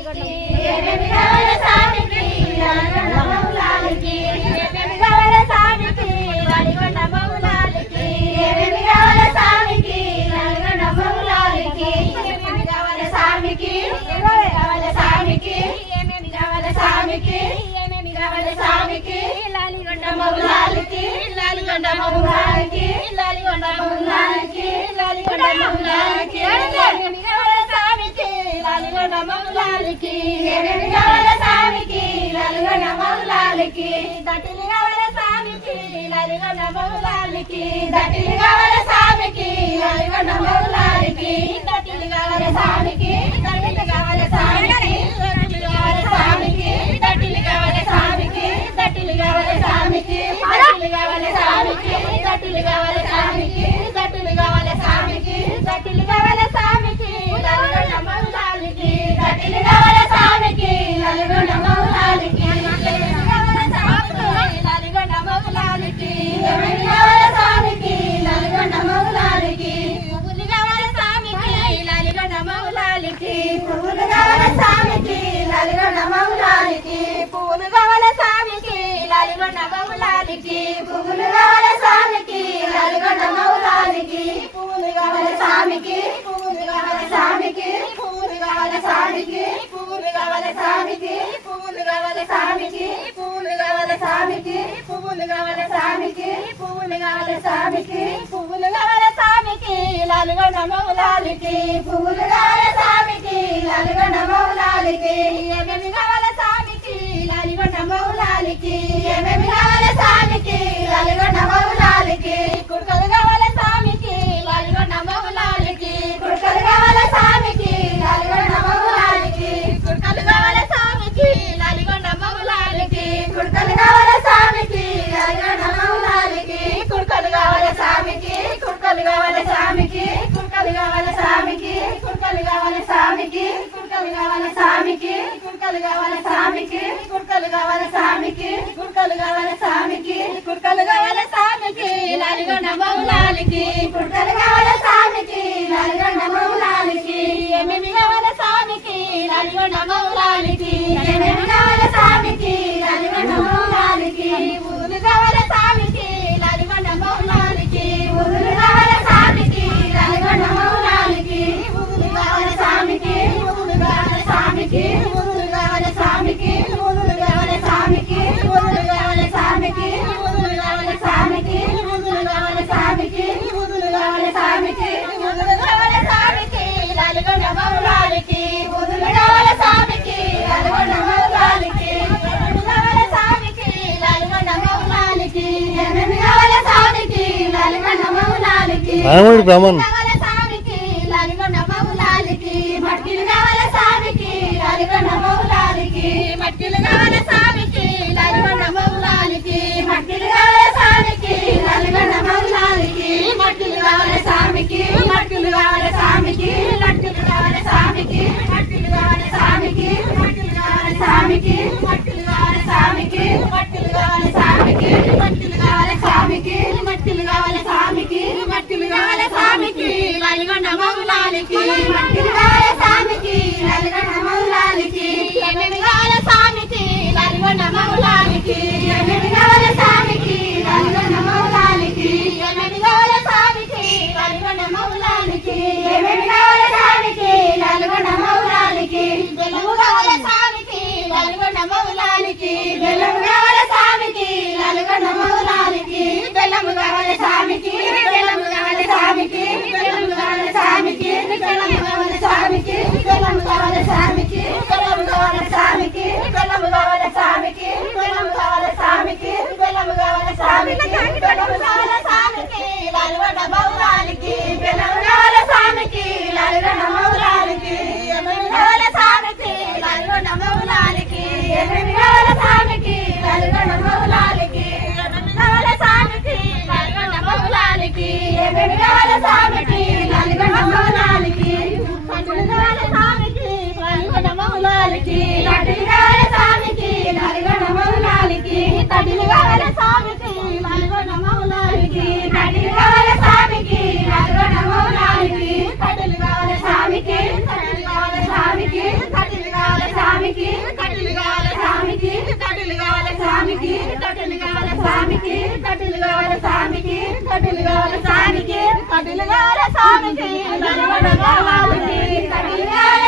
మౌలాలికి ఏమేమి కావాల స్వామికి నల్గొండ మౌలాలికి ఏమేమి కావాల స్వామికి నల్గొండ మౌలాలికి ఏమేమి కావాల స్వామికి నల్గొండ మౌలాలికి ఏమేమి కావాల స్వామికి కావాల స్వామికి ఏమేమి కావాల స్వామికి ఏమేమి కావాల స్వామికి లాలిగొండ మౌలాలికి లాలిగొండ మౌలాలికి లాలిగొండ మౌలాలికి లాలిగొండ మౌలాలికి ఏమేమి కావాల స్వామికి లాలిగొండ మౌలాలికి ఏమేమి కావాల స్వామికి లాలిగొండ మౌలాలికి దటిలి కావాల స్వామికి లాలిగొండ మౌలాలికి దటిలి కావాల స్వామికి లాలిగొండ మౌలాలికి దటిలి కావాల స్వామికి దటిలి కావాల స్వామికి దటిలి కావాల స్వామికి దటిలి కావాల స్వామికి దటిలి కావాల స్వామికి దటిలి కావాల స్వామికి దటిలి కావాల స్వామికి దటిలి కావాల స్వామికి దటిలి కావాల స్వామికి లాలిగొండ మౌలాలికి దటిలి కావాల స్వామికి లాలిగొండ మౌలాలికి లాలిగొండ మౌలాలికి ఏమేమి కావాల స్వామికి లాలిగొండ మౌలాలికి పువ్వులు కావాల స్వామికి లాలిగొండ మౌలాలికి పువ్వులు కావాల స్వామికి లాలిగొండ మౌలాలికి పువ్వులు కావాల స్వామికి లాలిగొండ మౌలాలికి పువ్వులు కావాల స్వామికి లాలిగొండ మౌలాలికి పువ్వులు కావాల స్వామికి పువ్వులు కావాల స్వామికి పువ్వులు కావాల స్వామికి పువ్వులు కావాల స్వామికి పువ్వులు కావాల స్వామికి పువ్వులు కావాల స్వామికి పువ్వులు కావాల స్వామికి పువ్వులు కావాల స్వామికి పువ్వులు కావాల స్వామికి లాలిగొండ మౌలాలికి పువ్వులు కావాల స్వామికి లాలిగొండ మౌలాలికి ఏమేమి కావాల స్వామికి లాలిగొండ మౌలాలికి ఏమేమి కావాల స్వామికి లాలిగొండ మౌలాలికి కుర్కలు కావాల స్వామికి లాలిగొండ మౌలాలికి కుర్కలు కావాల స్వామికి లాలిగొండ మౌలాలికి కుర్కలు కావాల స్వామికి లాలిగొండ మౌలాలికి కుర్కలు కావాల స్వామికి లాలిగొండ మౌలాలికి కుర్కలు కావాల స్వామికి కుర్కలు కావాల స్వామికి కుర్కలు కావాల స్వామికి కుర్కలు కావాల స్వామికి కుర్కలు కావాల స్వామికి కుర్కలు కావాల స్వామికి కుర్కలు కావాల స్వామికి కుర్కలు కావాల స్వామికి కుర్కలు కావాల స్వామికి లాలిగొండ మౌలాలికి కుర్కలు కావాల స్వామికి లాలిగొండ మౌలాలికి ఏమేమి కావాల స్వామికి లాలిగొండ మౌలాలికి ఏమేమి కావాల స్వామికి లాలిగొండ మౌలాలికి ఊరులు కావాల స్వామికి లాలిగొండ మౌలాలికి ఊరులు కావాల స్వామికి లాలిగొండ మౌలాలికి ఊరులు కావాల స్వామికి ఊరులు కావాల స్వామికి ఊరులు కావాల స్వామికి ఊరులు కావాల స్వామికి ఊరులు కావాల స్వామికి ఊరులు కావాల స్వామికి ఊరులు కావాల స్వామికి ఊరులు కావాల స్వామికి ఊరులు కావాల స్వామికి లాలిగొండ మౌలాలికి ఊరులు కావాల స్వామికి లాలిగొండ మౌలాలికి ఊరులు కావాల స్వామికి లాలిగొండ మౌలాలికి ఏమేమి కావాల స్వామికి లాలిగొండ మౌలాలికి కావాల స్వామికి లాలిగొండ మౌలాలికి మట్టిలు కావాల స్వామికి లాలిగొండ మౌలాలికి మట్టిలు కావాల స్వామికి లాలిగొండ మౌలాలికి మట్టిలు కావాల స్వామికి లాలిగొండ మౌలాలికి మట్టిలు కావాల స్వామికి మట్టిలు కావాల స్వామికి మట్టిలు కావాల స్వామికి మట్టిలు కావాల స్వామికి మట్టిలు కావాల స్వామికి మట్టిలు కావాల స్వామికి మట్టిలు కావాల స్వామికి మట్టిలు కావాల స్వామికి మట్టిలు కావాల స్వామికి మట్టిలు కావాల స్వామికి లాలిగొండ మౌలాలికి మట్టిలు కావాల స్వామికి లాలిగొండ మౌలాలికి ఏమేమి కావాల స్వామికి లాలిగొండ మౌలాలికి ఏమేమి కావాల స్వామికి లాలిగొండ మౌలాలికి ఏమేమి కావాల స్వామికి లాలిగొండ మౌలాలికి ఏమేమి కావాల స్వామికి లాలిగొండ మౌలాలికి బెల్లము కావాల స్వామికి లాలిగొండ మౌలాలికి బెల్లము కావాల స్వామికి లాలిగొండ మౌలాలికి బెల్లము కావాల స్వామికి బెల్లము కావాల స్వామికి బెల్లము కావాల స్వామికి బెల్లము కావాల స్వామికి బెల్లము కావాల స్వామికి బెల్లము కావాల స్వామికి బెల్లము కావాల స్వామికి బెల్లము కావాల స్వామికి బెల్లము కావాల స్వామికి బెల్లము కావాల స్వామికి లాలిగొండ మౌలాలికి బెల్లము కావాల స్వామికి లాలిగొండ మౌలాలికి ఏమేమి కావాల స్వామికి లాలిగొండ మౌలాలికి ఏమేమి కావాల స్వామికి లాలిగొండ మౌలాలికి ఏమేమి కావాల స్వామికి లాలిగొండ మౌలాలికి ఏమేమి కావాల స్వామికి లాలిగొండ మౌలాలికి పండులు కావాల స్వామికి లాలిగొండ మౌలాలికి లడ్డూలు కావాల స్వామికి లాలిగొండ మౌలాలికి తడిలు కావాల స్వామికి లాలిగొండ మౌలాలికి తడిలు కావాల స్వామికి లాలిగొండ మౌలాలికి తడిలు కావాల స్వామికి తడిలు కావాల స్వామికి తడిలు కావాల స్వామికి కటిలు కావాలి స్వామికి కటిలు కావాలి స్వామికి కటిలు కావాలి స్వామికి నల్గొండ మొగలాలికి కటిలు కావాలి